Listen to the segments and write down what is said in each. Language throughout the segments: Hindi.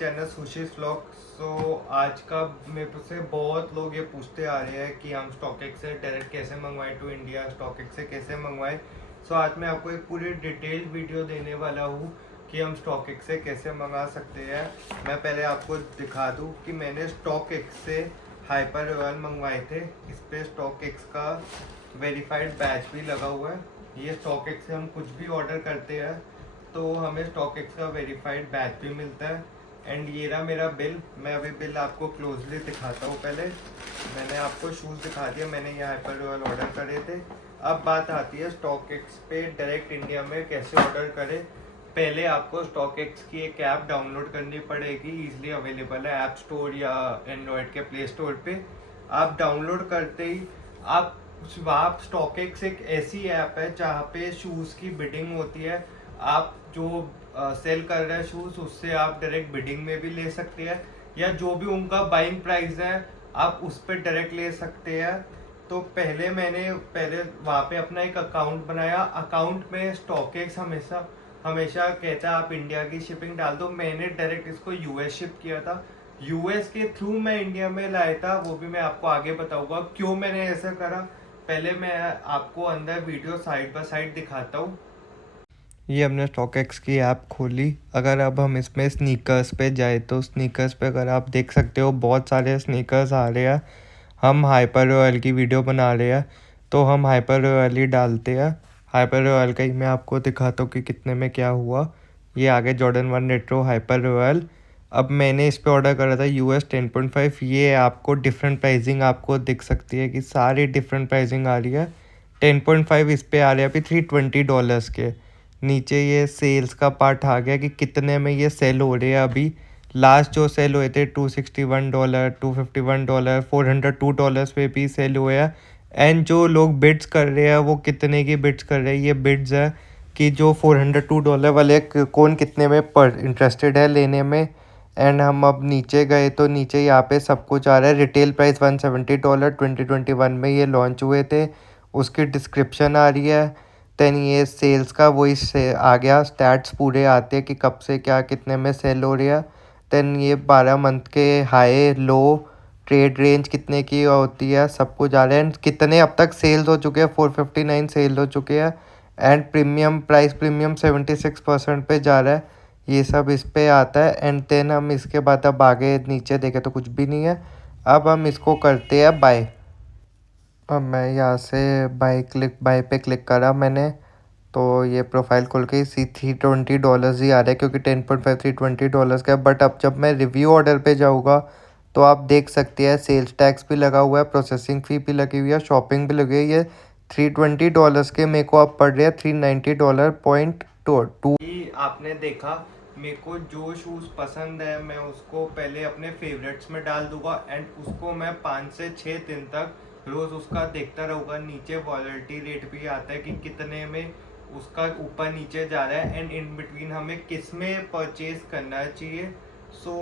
चैनल सुशील व्लॉग। आज का मेरे से बहुत लोग ये पूछते आ रहे हैं कि हम स्टॉकएक्स से डायरेक्ट कैसे मंगवाएं टू इंडिया, स्टॉकएक्स से कैसे मंगवाएं। आज मैं आपको एक पूरी डिटेल्ड वीडियो देने वाला हूँ कि हम स्टॉकएक्स से कैसे मंगा सकते हैं। मैं पहले आपको दिखा दूँ कि मैंने स्टॉकएक्स से हाइपर रॉयल मंगवाए थे। इस पर स्टॉकएक्स का वेरीफाइड बैच भी लगा हुआ है। ये स्टॉकएक्स से हम कुछ भी ऑर्डर करते हैं तो हमें स्टॉकएक्स का वेरीफाइड बैच भी मिलता है। एंड ये रहा मेरा बिल। मैं अभी बिल आपको क्लोजली दिखाता हूँ। पहले मैंने आपको शूज़ दिखा दिया, मैंने ये हाइपर रॉयल ऑर्डर करे थे। अब बात आती है स्टॉकएक्स पे डायरेक्ट इंडिया में कैसे ऑर्डर करें। पहले आपको स्टॉकएक्स की एक ऐप डाउनलोड करनी पड़ेगी, ईजिली अवेलेबल है ऐप स्टोर या एंड्रॉयड के प्ले स्टोर पे। आप डाउनलोड करते ही आप वहाँ स्टॉकएक्स एक ऐसी ऐप है जहाँ पे शूज़ की बिडिंग होती है। आप जो सेल कर रहे हैं शूज़ उससे आप डायरेक्ट बिडिंग में भी ले सकते हैं, या जो भी उनका बाइंग प्राइस है आप उस पर डायरेक्ट ले सकते हैं। तो मैंने वहाँ पे अपना एक अकाउंट बनाया। अकाउंट में स्टॉकएक्स हमेशा कहता है आप इंडिया की शिपिंग डाल दो। मैंने डायरेक्ट इसको यूएस शिप किया था। यूएस के थ्रू मैं इंडिया में लाया था, वो भी मैं आपको आगे बताऊंगा क्यों मैंने ऐसा करा। पहले मैं आपको अंदर वीडियो साइड बाय साइड दिखाता हूँ। ये हमने स्टॉकएक्स की ऐप खोली। अगर अब हम इसमें स्नीकर्स पे जाए तो स्नीकर्स पे अगर आप देख सकते हो बहुत सारे स्नीकर्स आ रहे हैं। हम हाइपर रॉयल की वीडियो बना रहे हैं तो हम हाइपर रॉयल ही डालते हैं। हाइपर रॉयल का ही मैं आपको दिखाता हूँ कि कितने में क्या हुआ। ये आगे जॉर्डन 1 रेट्रो हाइपर रॉयल। अब मैंने इस पे ऑर्डर करा था यूएस 10.5। ये आपको डिफरेंट प्राइसिंग आपको दिख सकती है कि सारी डिफरेंट प्राइसिंग आ रही है। 10.5 इस पे आ रहे हैं अभी $320 के। नीचे ये सेल्स का पार्ट आ गया कि कितने में ये सेल हो रहे हैं। अभी लास्ट जो सेल हुए थे $261, $251, $402 पे भी सेल हुए हैं। एंड जो लोग बिड्स कर रहे हैं वो कितने की बिड्स कर रहे हैं, ये बिड्स है कि जो $402 वाले कौन कितने में पर इंटरेस्टेड है लेने में। एंड हम अब नीचे गए तो नीचे यहाँ पे सब कुछ आ रहा है। रिटेल प्राइस $170 2021 में ये लॉन्च हुए थे, उसकी डिस्क्रिप्शन आ रही है। देन ये सेल्स का वही से आ गया, स्टैट्स पूरे आते हैं कि कब से क्या कितने में सेल हो रहा है। देन ये 12 मंथ के हाई लो ट्रेड रेंज कितने की होती है सब कुछ आ रहा है। एंड कितने अब तक सेल्स हो चुके हैं, 459 सेल हो चुके हैं। एंड प्रीमियम 76% पे जा रहा है। ये सब इस पे आता है। एंड देन हम इसके बाद अब आगे नीचे देखें तो कुछ भी नहीं है। अब हम इसको करते हैं बाय। अब मैं यहाँ से बाय पे क्लिक करा मैंने, तो ये प्रोफाइल खोल के सी $320 ही आ रहा है क्योंकि 10.5 $320 का है। बट अब जब मैं रिव्यू ऑर्डर पे जाऊँगा तो आप देख सकते हैं सेल्स टैक्स भी लगा हुआ है, प्रोसेसिंग फ़ी भी लगी हुई है, शॉपिंग भी लगी हुई है। $320 के मेरे को अब पड़ रहे हैं $390.2। आपने देखा, मेरे को जो शूज़ पसंद है मैं उसको पहले अपने फेवरेट्स में डाल दूंगा। एंड उसको मैं 5 से 6 दिन तक रोज़ उसका देखता रहूँगा। नीचे वॉलेटिलिटी रेट भी आता है कि कितने में उसका ऊपर नीचे जा रहा है एंड इन बिटवीन हमें किस में परचेज करना चाहिए।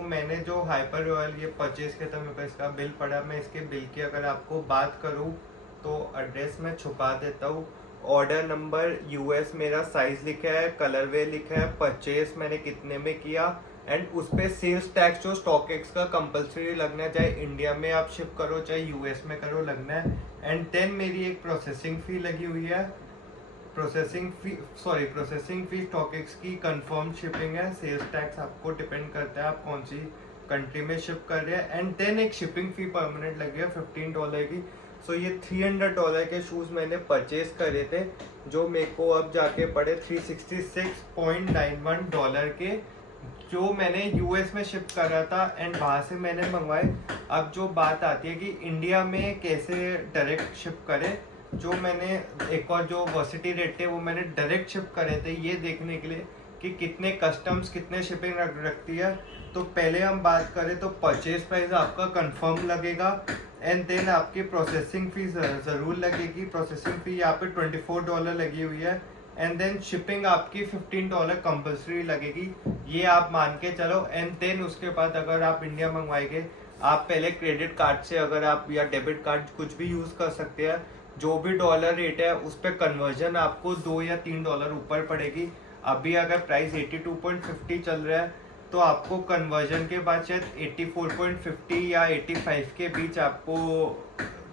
मैंने जो हाइपर रॉयल ये परचेज किया था, मेरे पास इसका बिल पड़ा। मैं इसके बिल की अगर आपको बात करूँ तो एड्रेस में छुपा देता हूँ। ऑर्डर नंबर यूएस मेरा साइज लिखा है, कलरवे लिखा है, परचेज मैंने कितने में किया। एंड उस पर सेल्स टैक्स जो स्टॉकएक्स का कंपलसरी लगना है, चाहे इंडिया में आप शिप करो चाहे यूएस में करो लगना है। एंड देन मेरी एक प्रोसेसिंग फ़ी लगी हुई है। प्रोसेसिंग फ़ी स्टॉकएक्स की कंफर्म शिपिंग है। सेल्स टैक्स आपको डिपेंड करता है आप कौन सी कंट्री में शिप कर रहे हैं। एंड देन एक शिपिंग फ़ी परमानेंट लगी है $15 की। ये $300 के शूज़ मैंने परचेज करे थे जो मेरे को अब जाके पड़े $366.91 के, जो मैंने यूएस में शिप करा था एंड वहाँ से मैंने मंगवाए। अब जो बात आती है कि इंडिया में कैसे डायरेक्ट शिप करें, जो मैंने एक और जो वर्सिटी रेट थे वो मैंने डायरेक्ट शिप करे थे ये देखने के लिए कि कितने कस्टम्स कितने शिपिंग रखती है। तो पहले हम बात करें तो परचेज प्राइस आपका कंफर्म लगेगा। एंड देन आपकी प्रोसेसिंग फ़ी ज़रूर लगेगी। प्रोसेसिंग फ़ी यहाँ पे $24 लगी हुई है। एंड देन शिपिंग आपकी $15 कंपल्सरी लगेगी, ये आप मान के चलो। एंड देन उसके बाद अगर आप इंडिया मंगवाएंगे आप पहले क्रेडिट कार्ड से अगर आप या डेबिट कार्ड कुछ भी यूज़ कर सकते हैं। जो भी डॉलर रेट है उस पर कन्वर्जन आपको $2 या $3 ऊपर पड़ेगी। अभी अगर प्राइस 82.50 चल रहा है तो आपको कन्वर्जन के बाद शायद 84.50 या 85 के बीच आपको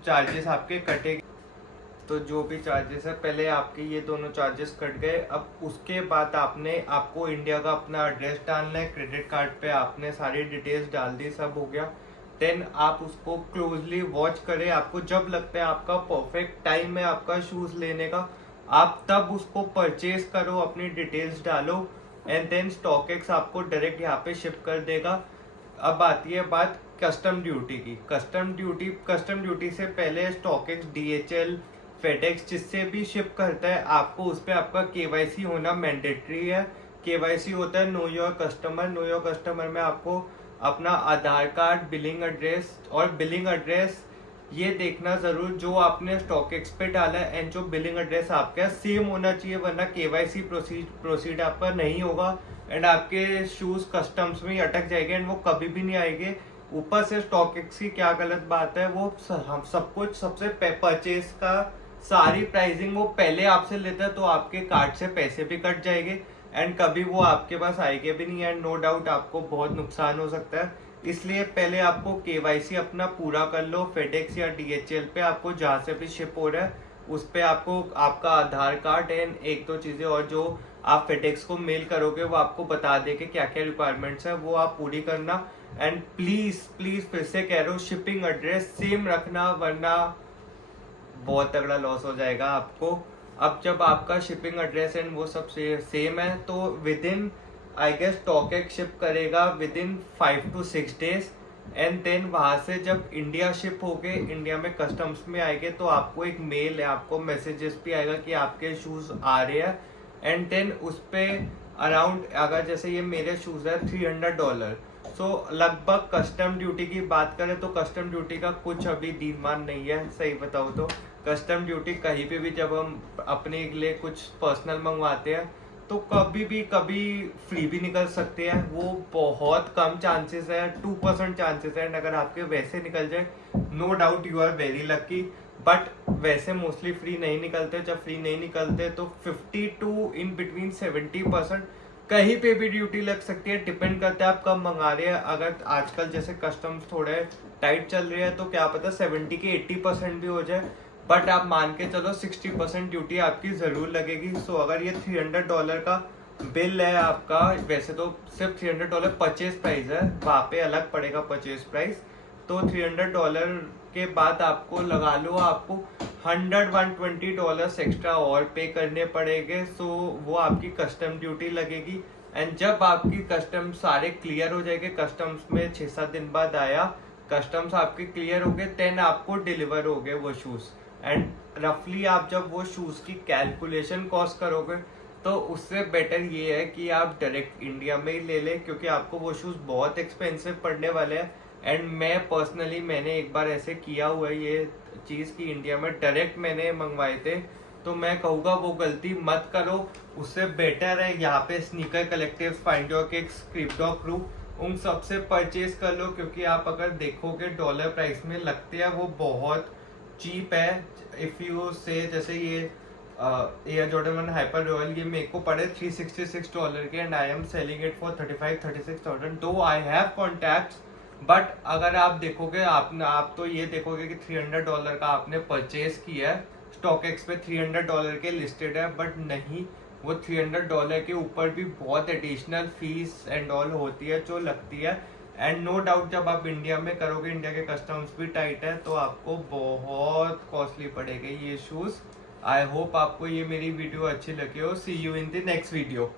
चार्जेस आपके कटेंगे। तो जो भी चार्जेस है पहले आपके ये दोनों चार्जेस कट गए। अब उसके बाद आपको इंडिया का अपना एड्रेस डालना है, क्रेडिट कार्ड पे आपने सारी डिटेल्स डाल दी, सब हो गया। देन आप उसको क्लोजली वॉच करें, आपको जब लगता है आपका परफेक्ट टाइम है आपका शूज़ लेने का, आप तब उसको परचेज करो, अपनी डिटेल्स डालो एंड देन स्टॉकएक्स आपको डायरेक्ट यहाँ पे शिप कर देगा। अब आती है बात कस्टम ड्यूटी की। कस्टम ड्यूटी से पहले स्टॉकएक्स, DHL, फेडेक्स जिससे भी शिप करता है आपको उस पर आपका KYC होना मैंडेटरी है। KYC होता है know your customer. Know your customer में आपको अपना आधार कार्ड, बिलिंग एड्रेस ये देखना जरूर जो आपने स्टॉकएक्स पे डाला है एंड जो बिलिंग एड्रेस आपका सेम होना चाहिए, वरना KYC प्रोसीड आपका नहीं होगा एंड आपके शूज कस्टम्स में ही अटक जाएंगे एंड वो कभी भी नहीं आएंगे। ऊपर से स्टॉकएक्स की क्या गलत बात है, वो हम सब कुछ सबसे परचेज का सारी प्राइसिंग वो पहले आपसे लेता है, तो आपके कार्ड से पैसे भी कट जाएंगे एंड कभी वो आपके पास आएंगे भी नहीं एंड नो डाउट आपको बहुत नुकसान हो सकता है। इसलिए पहले आपको KYC अपना पूरा कर लो। फेडेक्स या DHL पे आपको जहाँ से भी शिप हो रहा है उस पे आपको आपका आधार कार्ड एंड एक दो चीज़ें और जो आप फेडेक्स को मेल करोगे वो आपको बता दे कि क्या क्या रिक्वायरमेंट्स है, वो आप पूरी करना। एंड प्लीज फिर से कह रहा हूँ, शिपिंग एड्रेस सेम रखना, वरना बहुत तगड़ा लॉस हो जाएगा आपको। अब जब आपका शिपिंग एड्रेस एंड वो सब सेम है तो within I guess StockX ship करेगा within 5 to 6 days and then वहां से जब इंडिया शिप हो गए, इंडिया में कस्टम्स में आएंगे तो आपको एक मेल है, आपको मैसेजेस भी आएगा कि आपके शूज आ रहे हैं एंड देन उस पे अराउंड, अगर जैसे ये मेरे शूज है $300, सो लगभग कस्टम ड्यूटी की बात करें तो कस्टम ड्यूटी का कुछ अभी दीमान नहीं है। सही बताओ तो कस्टम ड्यूटी कहीं पे भी जब हम अपने लिए कुछ पर्सनल मंगवाते हैं तो कभी फ्री भी निकल सकते हैं। वो बहुत कम चांसेस है, 2% चांसेस है, अगर आपके वैसे निकल जाए no doubt you are very lucky, but वैसे मोस्टली फ्री नहीं निकलते। जब फ्री नहीं निकलते तो 50 to इन बिटवीन 70% कहीं पे भी ड्यूटी लग सकती है। डिपेंड करता है आप कब मंगा रहे हैं। अगर आजकल जैसे कस्टम्स थोड़े टाइट चल रहे हैं तो क्या पता 70 के 80% भी हो जाए, बट आप मान के चलो 60% ड्यूटी आपकी जरूर लगेगी। सो अगर ये $300 का बिल है आपका, वैसे तो सिर्फ $300 परचेज प्राइस है, वहाँ पे अलग पड़ेगा परचेज प्राइस, तो $300 के बाद आपको लगा लो आपको $120 एक्स्ट्रा और पे करने पड़ेंगे। सो वो आपकी कस्टम ड्यूटी लगेगी एंड जब आपकी कस्टम सारे क्लियर हो जाएंगे, कस्टम्स में 6-7 दिन बाद आया, कस्टम्स आपके क्लियर हो गए, देन आपको डिलीवर हो गए वो शूज एंड रफली आप जब वो शूज की कैलकुलेशन कॉस्ट करोगे तो उससे बेटर ये है कि आप डायरेक्ट इंडिया में ही ले लें, क्योंकि आपको वो शूज बहुत एक्सपेंसिव पड़ने वाले हैं। एंड मैंने एक बार ऐसे किया हुआ है ये चीज़ की इंडिया में डायरेक्ट मैंने मंगवाए थे, तो मैं कहूँगा वो गलती मत करो। उससे बेटर है यहाँ पे sneaker collective, find your kicks, crypto crew, उन सबसे परचेज कर लो, क्योंकि आप अगर देखोगे डॉलर प्राइस में लगते हैं वो बहुत चीप है। इफ़ यू से जैसे ये एयर जॉर्डन 1 हाइपर रॉयल, ये मेरे को पड़े $366 के and I am selling it for 35-36,000। दो आई हैव कॉन्टैक्ट्स, बट अगर आप देखोगे आप तो ये देखोगे कि $300 का आपने परचेज किया है, स्टॉकएक्स पे $300 के लिस्टेड है, बट नहीं, वो $300 के ऊपर भी बहुत एडिशनल फीस एंड ऑल होती है जो लगती है। एंड नो डाउट जब आप इंडिया में करोगे, इंडिया के कस्टम्स भी टाइट है, तो आपको बहुत कॉस्टली पड़ेगा ये शूज़। आई होप आपको ये मेरी वीडियो अच्छी लगी हो। See you in the next video.